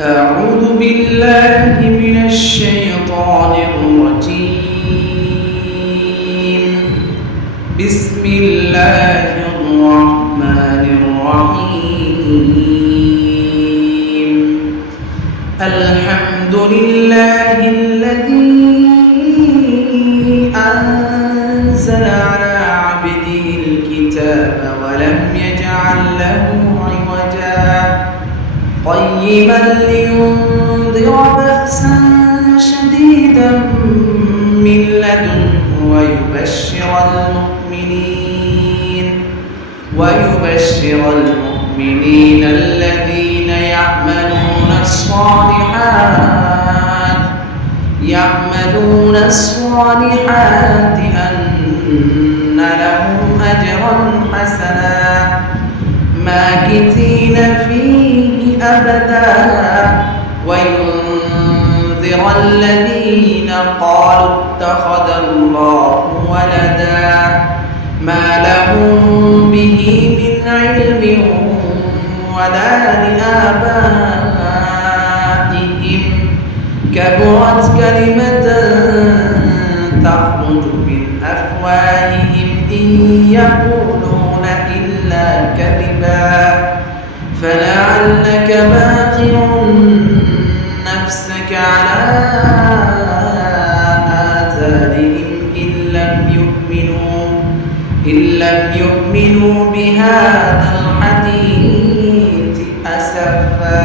أعوذ بالله من الشيطان الرجيم. بسم الله الرحمن الرحيم. الحمد لله الذي أنزل على عبده الكتاب ولم يجعل له عوجا قيما لينذر بأسا شديدا من لدنه ويبشر المؤمنين الذين يعملون الصالحات أن لهم أجرا حسنا ماكثين فيه أبدا وينذر الذين قالوا اتخذ الله ولدا ما لهم به من علم ولا لآبائهم كبرت كلمة تخرج من أفواههم إن يقولون إلا كذبا فلعلك باخع نفسك على آثارهم إن لم يؤمنوا بهذا الحديث أسفا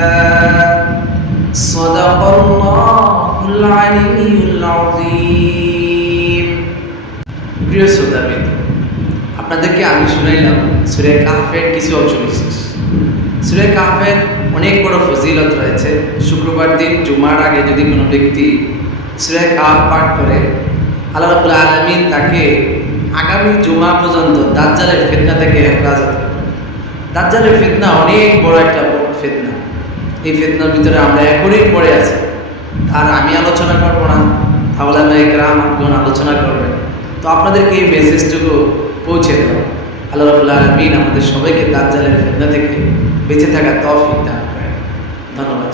صدق الله العلي العظيم. প্রিয় শ্রোতাবৃন্দ, আপনাদেরকে আমি শুনাইলাম সূরা কাহফের কিছু অংশ বিশেষ। সূরা কাহফের অনেক বড় ফজিলত রয়েছে। শুক্রবার দিন জুমার আগে যদি কোনো ব্যক্তি সূরা কাহফ পাঠ করে, আল্লাহ রাব্বুল আলামিন তাকে আগামী জুমা পর্যন্ত দাজ্জালের ফিতনা থেকে হেফাজত করবেন। দাজ্জালের ফিতনা অনেক বড় একটা ফিতনা। এই ফিতনার ভিতরে আমরা এখনই পড়ে আছি। আর আমি আলোচনা করব না, তাওলামা ইকরাম আপনি আলোচনা করবেন। তো আপনাদেরকে এই মেসেজটুকু পৌঁছে দেব। আল্লাহ রাব্বুল আলামিন আমাদের সবাইকে দাজ্জালের ফিতনা থেকে বেঁচে থাকার তৌফিক দান করেন। ধন্যবাদ।